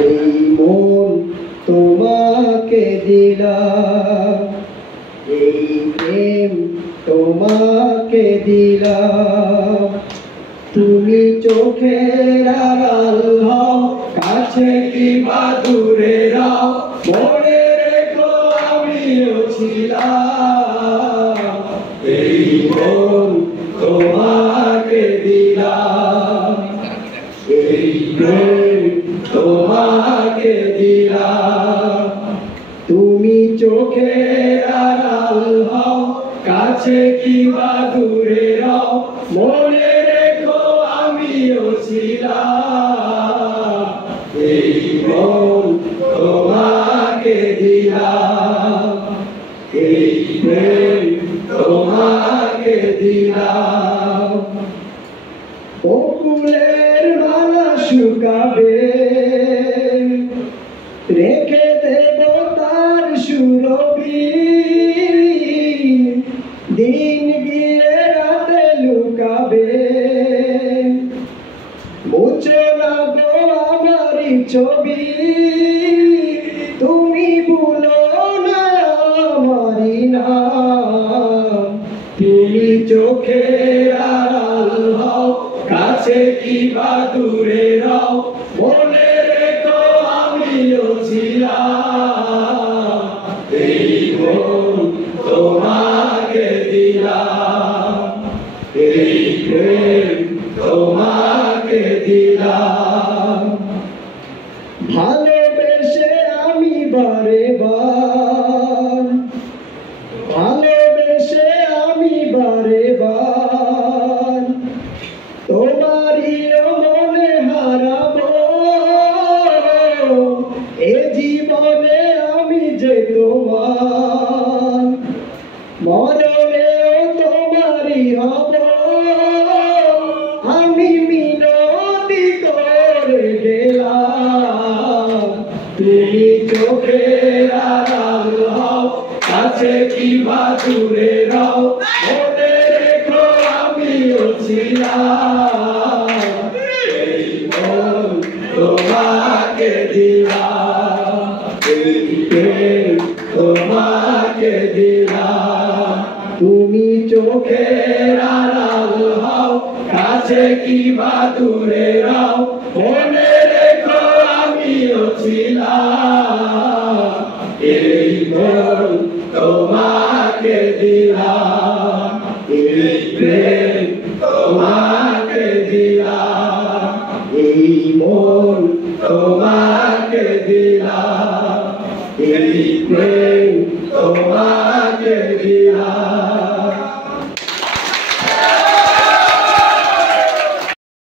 এই মন তোমাকে দিলাম, এই প্রেম তোমাকে দিলাম। তুমি চোখের আড়াল হও, কাছে কিংবা দূরে রও, মনে রেখো আমিও ছিলাম। এই মন তোমাকে দিলাম, এই প্রেম তোমাকে দিলাম। তুমি চোখের আড়াল হও, কাছে কিংবা দূরে রও, মনে রেখো আমিও ছিলাম। এই মন তোমাকে দিলাম, এই প্রেম তোমাকে দিলাম। বকুলের মালা শুকাবে, রেখে দেব তার সুরভি। দিন গিয়ে রাতে লুকাবে, মুছে না গো আমারই ছবি। তুমি ভুলো না আমারই নাম। তুমি চোখের আড়াল হও, কাছে কিংবা দূরে রও, মনে রেখো আমিও ছিলাম। এই মন তোমাকে দিলাম, এই প্রেম তোমাকে দিলাম। ভালোবেসে আমি বারে বার, ভালোবেসে আমি বারে বার তোমারই মনে হারাবো। এ জীবনে আমি যে তোমার, মরণেও তোমারই হব। আমি মিনতি করে গেলাম। তুমি চোখের আড়াল হও, কাছে কিংবা দূরে রও, মনে রেখো আমিও ছিলাম। এই মন তোমাকে দিলাম, এই প্রেম তোমাকে দিলাম। তুমি চোখের আড়াল হও, কাছে কিংবা দূরে রও, মনে রেখো আমিও ছিলাম। এই মন তোমাকে দিলাম, এই প্রেম তোমাকে দিলাম। এই মন তোমাকে দিলাম, এই প্রেম তোমাকে